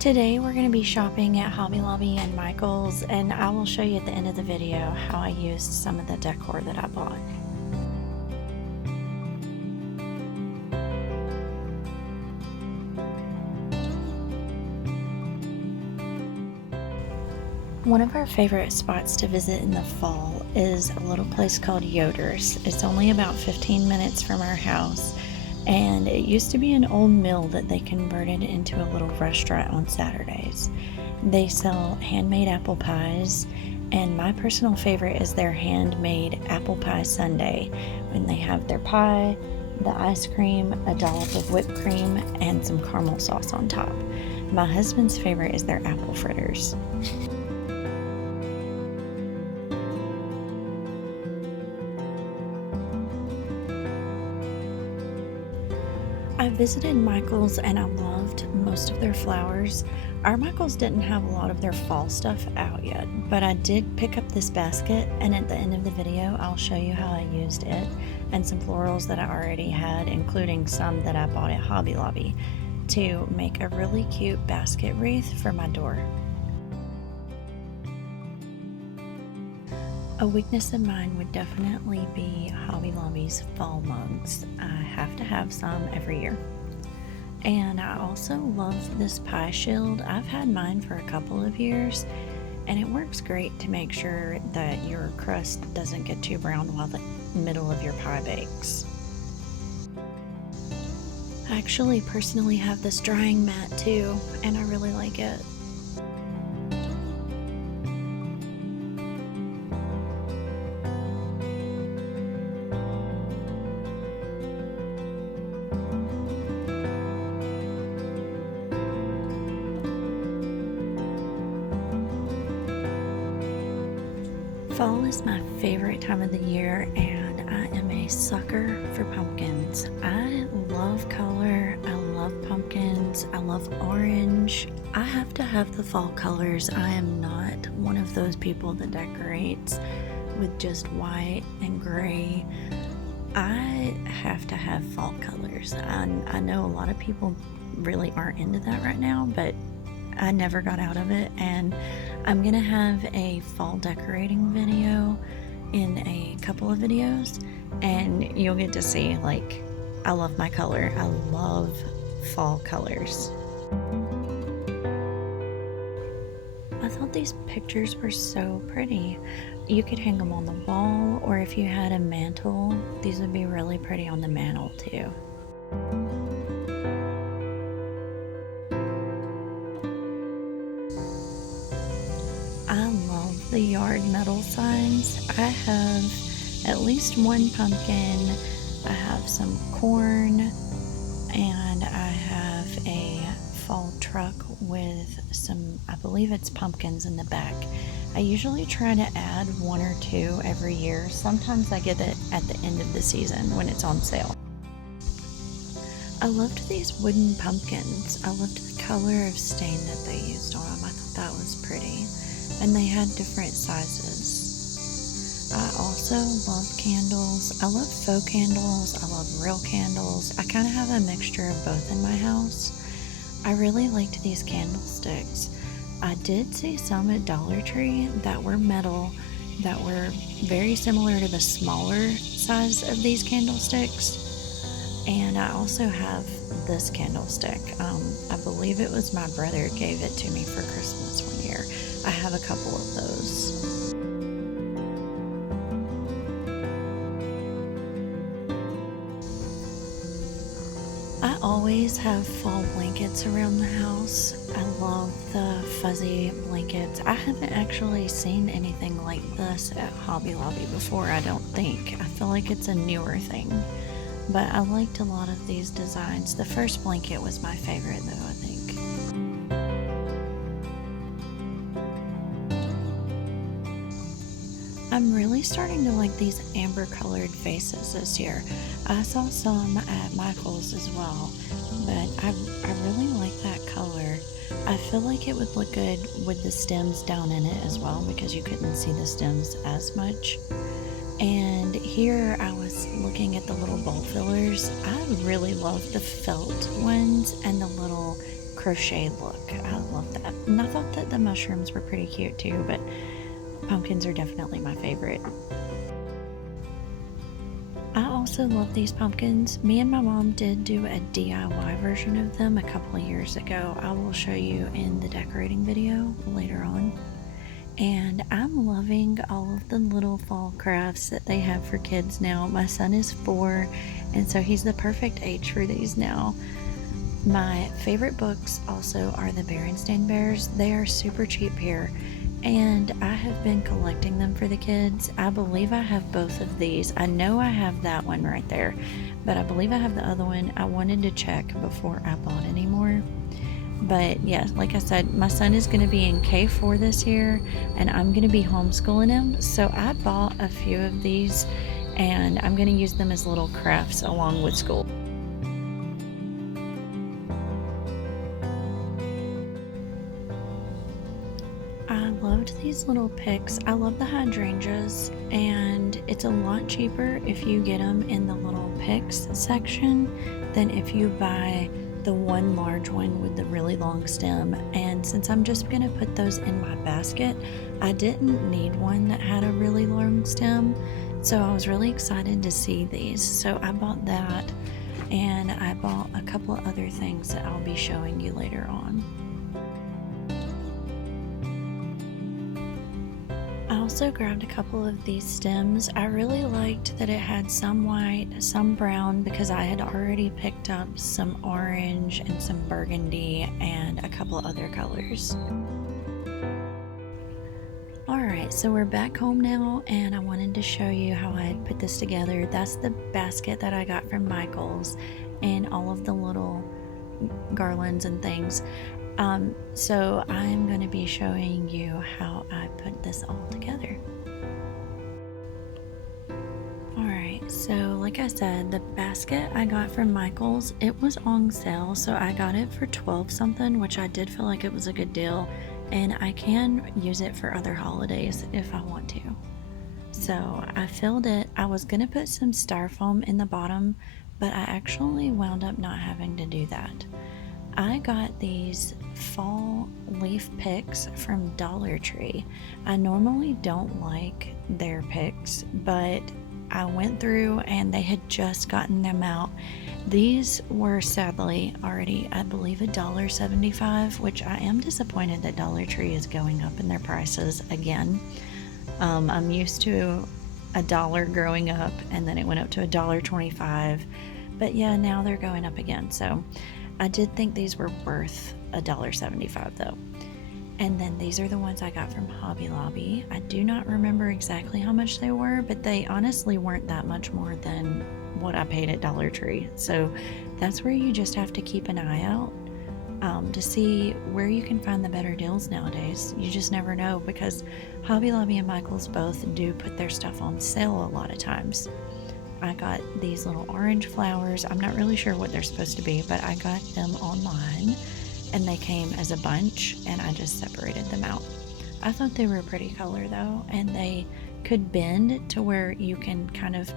Today we're going to be shopping at Hobby Lobby and Michael's, and I will show you at the end of the video how I used some of the decor that I bought. One of our favorite spots to visit in the fall is a little place called Yoder's. It's only about 15 minutes from our house, and it used to be an old mill that they converted into a little restaurant on Saturdays. They sell handmade apple pies, and my personal favorite is their handmade apple pie sundae, when they have their pie, the ice cream, a dollop of whipped cream, and some caramel sauce on top. My husband's favorite is their apple fritters. I visited Michael's and I loved most of their flowers. Our Michael's didn't have a lot of their fall stuff out yet, but I did pick up this basket, and at the end of the video I'll show you how I used it and some florals that I already had, including some that I bought at Hobby Lobby, to make a really cute basket wreath for my door. A weakness of mine would definitely be Hobby Lobby's fall mugs. I have to have some every year. And I also love this pie shield. I've had mine for a couple of years, and it works great to make sure that your crust doesn't get too brown while the middle of your pie bakes. I actually personally have this drying mat too, and I really like it. Fall is my favorite time of the year, and I am a sucker for pumpkins. I love color, I love pumpkins, I love orange. I have to have the fall colors. I am not one of those people that decorates with just white and gray. I have to have fall colors. I know a lot of people really aren't into that right now, but I never got out of it, and I'm gonna have a fall decorating video in a couple of videos, and you'll get to see, like, I love my color. I love fall colors. I thought these pictures were so pretty. You could hang them on the wall, or if you had a mantle, these would be really pretty on the mantle too. I love the yard metal signs. I have at least one pumpkin, I have some corn, and I have a fall truck with some, I believe it's pumpkins in the back. I usually try to add one or two every year. Sometimes I get it at the end of the season when it's on sale. I loved these wooden pumpkins. I loved the color of stain that they used on them. I thought that was pretty. And they had different sizes. I also love candles. I love faux candles. I love real candles. I kind of have a mixture of both in my house. I really liked these candlesticks. I did see some at Dollar Tree that were metal, that were very similar to the smaller size of these candlesticks. And I also have this candlestick. I believe it was my brother gave it to me for Christmas one year. I have a couple of those. I always have fall blankets around the house. I love the fuzzy blankets. I haven't actually seen anything like this at Hobby Lobby before, I don't think. I feel like it's a newer thing. But I liked a lot of these designs. The first blanket was my favorite though, I think. I'm really starting to like these amber colored vases this year. I saw some at Michael's as well, but I really like that color. I feel like it would look good with the stems down in it as well, because you couldn't see the stems as much. And here I was looking at the little bowl fillers. I really love the felt ones and the little crochet look. I love that. And I thought that the mushrooms were pretty cute too, but pumpkins are definitely my favorite. I also love these pumpkins. Me and my mom did do a DIY version of them a couple of years ago. I will show you in the decorating video later on. And I'm loving all of the little fall crafts that they have for kids now. My son is 4, and so he's the perfect age for these now. My favorite books also are the Berenstain Bears. They are super cheap here, and I have been collecting them for the kids. I believe I have both of these. I know I have that one right there, but I believe I have the other one. I wanted to check before I bought any more. But yeah, like I said, my son is going to be in K4 this year, and I'm going to be homeschooling him. So I bought a few of these, and I'm going to use them as little crafts along with school. I loved these little picks. I love the hydrangeas, and it's a lot cheaper if you get them in the little picks section than if you buy the one large one with the really long stem. And since I'm just going to put those in my basket, I didn't need one that had a really long stem, so I was really excited to see these. So I bought that, and I bought a couple of other things that I'll be showing you later on. I also grabbed a couple of these stems. I really liked that it had some white, some brown, because I had already picked up some orange and some burgundy and a couple other colors. Alright, so we're back home now, and I wanted to show you how I had put this together. That's the basket that I got from Michael's, and all of the little garlands and things. So I'm going to be showing you how I put this all together. Alright, so like I said, the basket I got from Michael's, it was on sale, so I got it for 12 something, which I did feel like it was a good deal, and I can use it for other holidays if I want to. So I filled it. I was going to put some styrofoam in the bottom, but I actually wound up not having to do that. I got these fall leaf picks from Dollar Tree. I normally don't like their picks, but I went through and they had just gotten them out. These were sadly already, I believe, $1.75, which I am disappointed that Dollar Tree is going up in their prices again. I'm used to $1 growing up, and then it went up to $1.25, but yeah, now they're going up again. So I did think these were worth $1.75 though. And then these are the ones I got from Hobby Lobby. I do not remember exactly how much they were, but they honestly weren't that much more than what I paid at Dollar Tree. So that's where you just have to keep an eye out to see where you can find the better deals nowadays. You just never know, because Hobby Lobby and Michael's both do put their stuff on sale a lot of times. I got these little orange flowers. I'm not really sure what they're supposed to be, but I got them online, and they came as a bunch, and I just separated them out. I thought they were a pretty color though, and they could bend to where you can kind of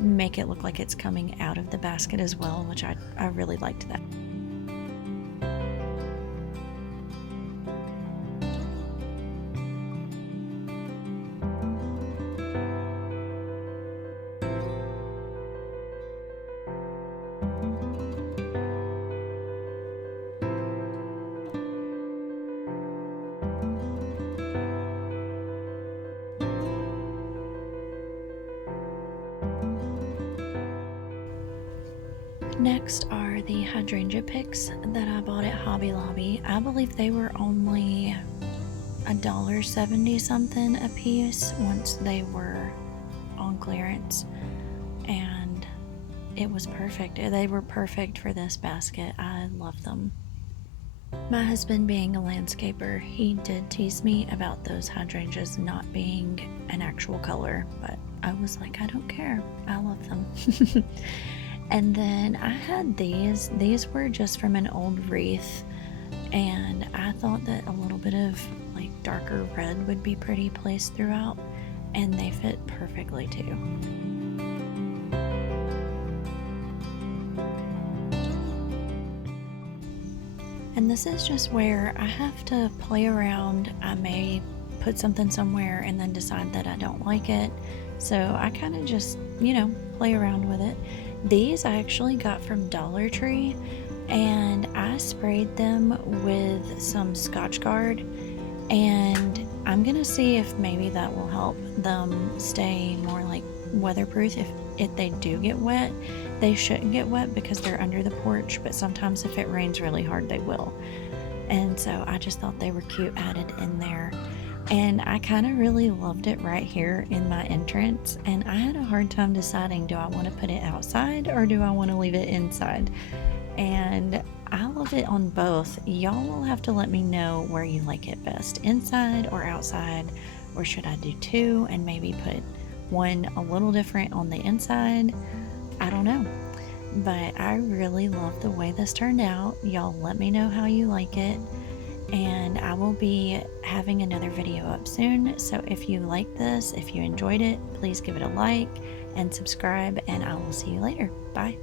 make it look like it's coming out of the basket as well, which I really liked that. Next are the hydrangea picks that I bought at Hobby Lobby. I believe they were only $1.70 something a piece once they were on clearance, and it was perfect. They were perfect for this basket. I love them. My husband, being a landscaper, he did tease me about those hydrangeas not being an actual color, but I was like, I don't care. I love them. And then I had these. These were just from an old wreath, and I thought that a little bit of like darker red would be pretty placed throughout, and they fit perfectly too. And this is just where I have to play around. I may put something somewhere and then decide that I don't like it. So I kind of just, play around with it. These I actually got from Dollar Tree, and I sprayed them with some Scotchgard, and I'm gonna see if maybe that will help them stay more like weatherproof. If they do get wet, they shouldn't get wet because they're under the porch, but sometimes if it rains really hard they will. And so I just thought they were cute added in there. And I kind of really loved it right here in my entrance, and I had a hard time deciding, do I want to put it outside or do I want to leave it inside? And I love it on both. Y'all will have to let me know where you like it best, inside or outside, or should I do two and maybe put one a little different on the inside? I don't know, but I really love the way this turned out. Y'all let me know how you like it, and I will be having another video up soon. So if you like this, if you enjoyed it, please give it a like and subscribe, and I will see you later. Bye.